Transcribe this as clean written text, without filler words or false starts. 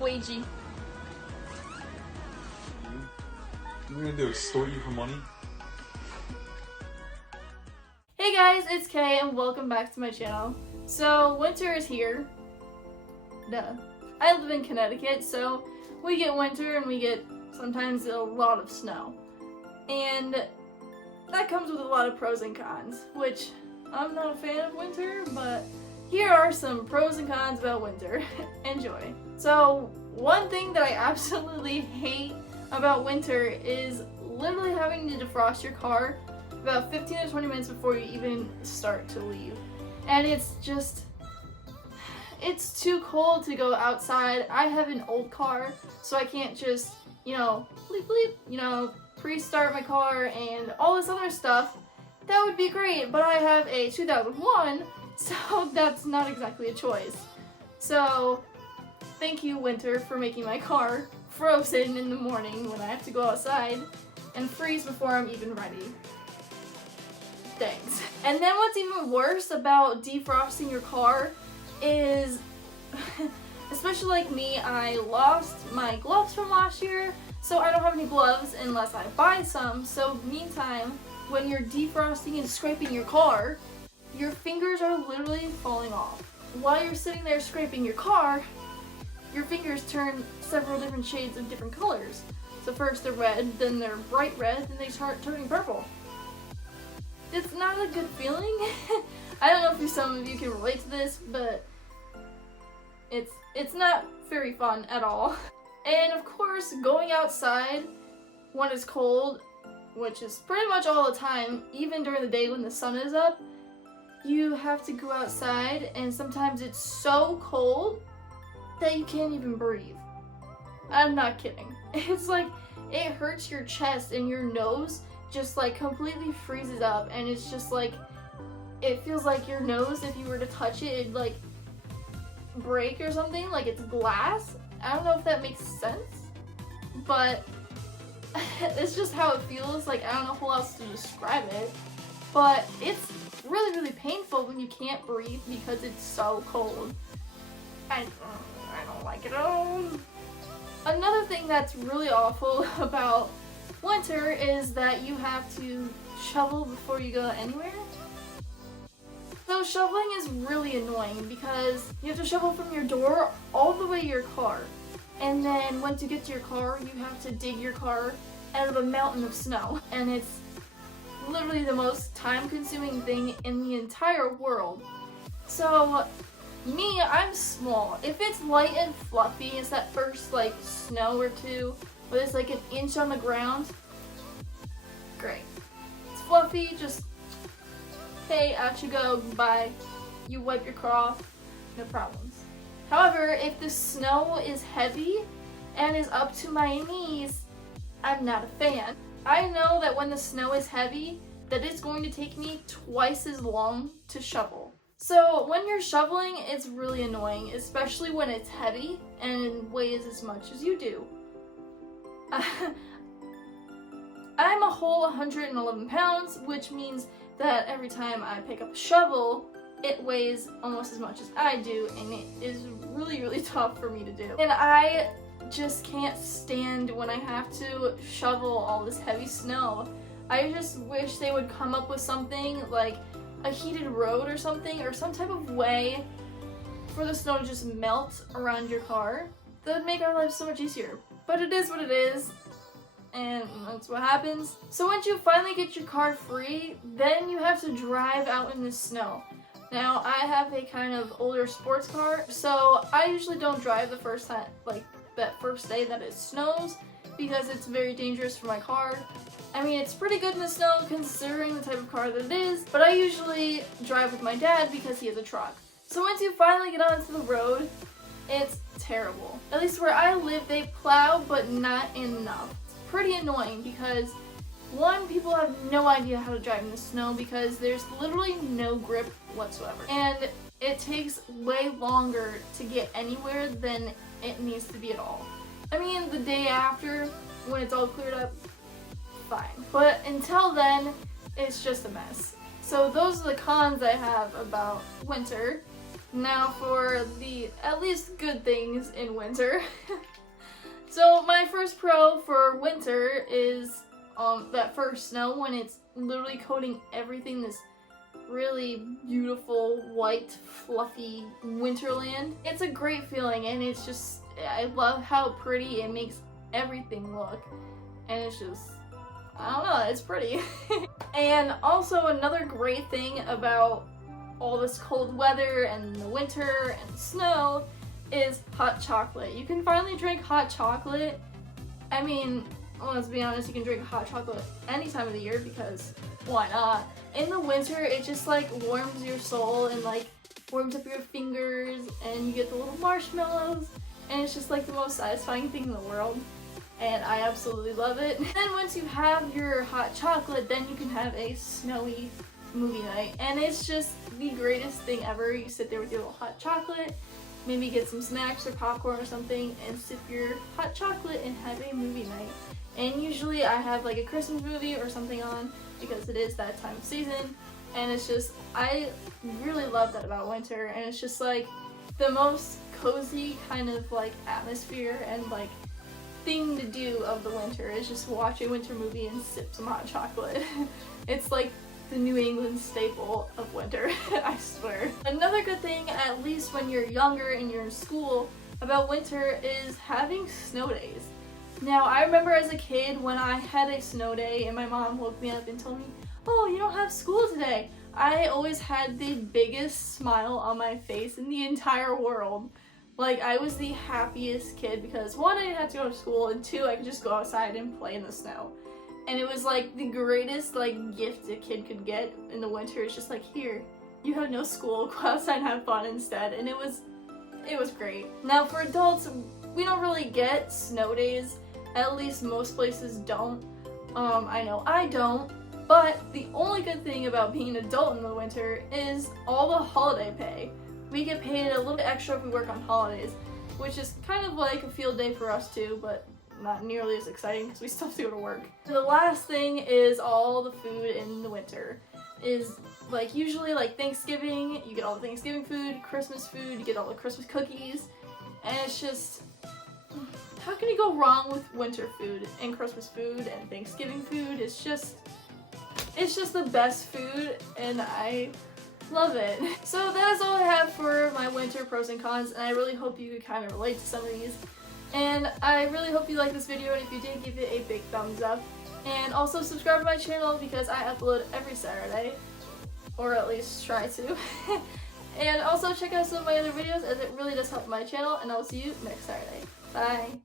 squeegee. What are we gonna do? Extort you for money? Hey guys, it's Kay and welcome back to my channel. So, winter is here. Duh. I live in Connecticut, so we get winter and we get sometimes a lot of snow. And that comes with a lot of pros and cons, which I'm not a fan of winter, but here are some pros and cons about winter. Enjoy. So, one thing that I absolutely hate about winter is literally having to defrost your car about 15 to 20 minutes before you even start to leave. And it's too cold to go outside. I have an old car, so I can't just, bleep bleep, pre-start my car and all this other stuff. That would be great, but I have a 2001, so that's not exactly a choice. So, thank you, winter, for making my car frozen in the morning when I have to go outside and freeze before I'm even ready. Thanks. And then what's even worse about defrosting your car is, especially like me, I lost my gloves from last year, so I don't have any gloves unless I buy some. So meantime, when you're defrosting and scraping your car, your fingers are literally falling off. While you're sitting there scraping your car, your fingers turn several different shades of different colors. So first they're red, then they're bright red, then they start turning purple. It's not a good feeling. I don't know if some of you can relate to this, but it's not very fun at all. And of course, going outside when it's cold, which is pretty much all the time, even during the day when the sun is up, you have to go outside and sometimes it's so cold that you can't even breathe. I'm not kidding. It's like, it hurts your chest and your nose just like completely freezes up, and it's just like, it feels like your nose, if you were to touch it, it'd like break or something, like it's glass. I don't know if that makes sense, but it's just how it feels. Like, I don't know how else to describe it, but it's really, really painful when you can't breathe because it's so cold. I don't like it at all. Another thing that's really awful about winter is that you have to shovel before you go anywhere. So shoveling is really annoying because you have to shovel from your door all the way to your car. And then once you get to your car, you have to dig your car out of a mountain of snow. And it's literally the most time-consuming thing in the entire world. So me, I'm small. If it's light and fluffy, it's that first like snow or two, where it's like an inch on the ground, great. It's fluffy, just, hey, out you go, bye. You wipe your car off, no problems. However, if the snow is heavy and is up to my knees, I'm not a fan. I know that when the snow is heavy, that it's going to take me twice as long to shovel. So when you're shoveling, it's really annoying, especially when it's heavy and weighs as much as you do. I'm a whole 111 pounds, which means that every time I pick up a shovel, it weighs almost as much as I do, and it is really, really tough for me to do. And I just can't stand when I have to shovel all this heavy snow. I just wish they would come up with something like a heated road or something, or some type of way for the snow to just melt around your car. That would make our lives so much easier. But it is what it is, and that's what happens. So once you finally get your car free, then you have to drive out in the snow. Now, I have a kind of older sports car, so I usually don't drive the first time, like that first day that it snows, because it's very dangerous for my car. I mean, it's pretty good in the snow considering the type of car that it is, but I usually drive with my dad because he has a truck. So once you finally get onto the road, it's terrible. At least where I live, they plow, but not enough. It's pretty annoying because, one, people have no idea how to drive in the snow because there's literally no grip whatsoever. And it takes way longer to get anywhere than it needs to be at all. I mean, the day after, when it's all cleared up, fine. But until then, it's just a mess. So those are the cons I have about winter. Now for the at least good things in winter. So my first pro for winter is that first snow when it's literally coating everything this really beautiful, white, fluffy winterland. It's a great feeling, and it's just, I love how pretty it makes everything look. And it's just, I don't know, it's pretty. And also another great thing about all this cold weather and the winter and snow is hot chocolate. You can finally drink hot chocolate. I mean, let's be honest, you can drink hot chocolate any time of the year because why not? In the winter, it just like warms your soul and like warms up your fingers, and you get the little marshmallows, and it's just like the most satisfying thing in the world. And I absolutely love it. Then once you have your hot chocolate, then you can have a snowy movie night. And it's just the greatest thing ever. You sit there with your little hot chocolate, maybe get some snacks or popcorn or something, and sip your hot chocolate and have a movie night. And usually I have like a Christmas movie or something on because it is that time of season. And it's just, I really love that about winter. And it's just like the most cozy kind of like atmosphere and like thing to do of the winter is just watch a winter movie and sip some hot chocolate. It's like the New England staple of winter, I swear. Another good thing, at least when you're younger and you're in school, about winter is having snow days. Now, I remember as a kid when I had a snow day and my mom woke me up and told me, "Oh, you don't have school today." I always had the biggest smile on my face in the entire world. Like, I was the happiest kid because one, I didn't have to go to school, and two, I could just go outside and play in the snow. And it was like the greatest like gift a kid could get in the winter. It's just like, here, you have no school, go outside and have fun instead. And it was great. Now for adults, we don't really get snow days. At least most places don't. I know I don't. But the only good thing about being an adult in the winter is all the holiday pay. We get paid a little bit extra if we work on holidays, which is kind of like a field day for us too, but not nearly as exciting because we still have to go to work. The last thing is all the food in the winter. Is like usually like Thanksgiving, you get all the Thanksgiving food, Christmas food, you get all the Christmas cookies, and it's just, how can you go wrong with winter food and Christmas food and Thanksgiving food? It's just the best food, and I love it. So that's all I have for my winter pros and cons, and I really hope you could kind of relate to some of these. And I really hope you liked this video, and if you did, give it a big thumbs up. And also subscribe to my channel because I upload every Saturday, or at least try to. And also check out some of my other videos as it really does help my channel, and I'll see you next Saturday. Bye!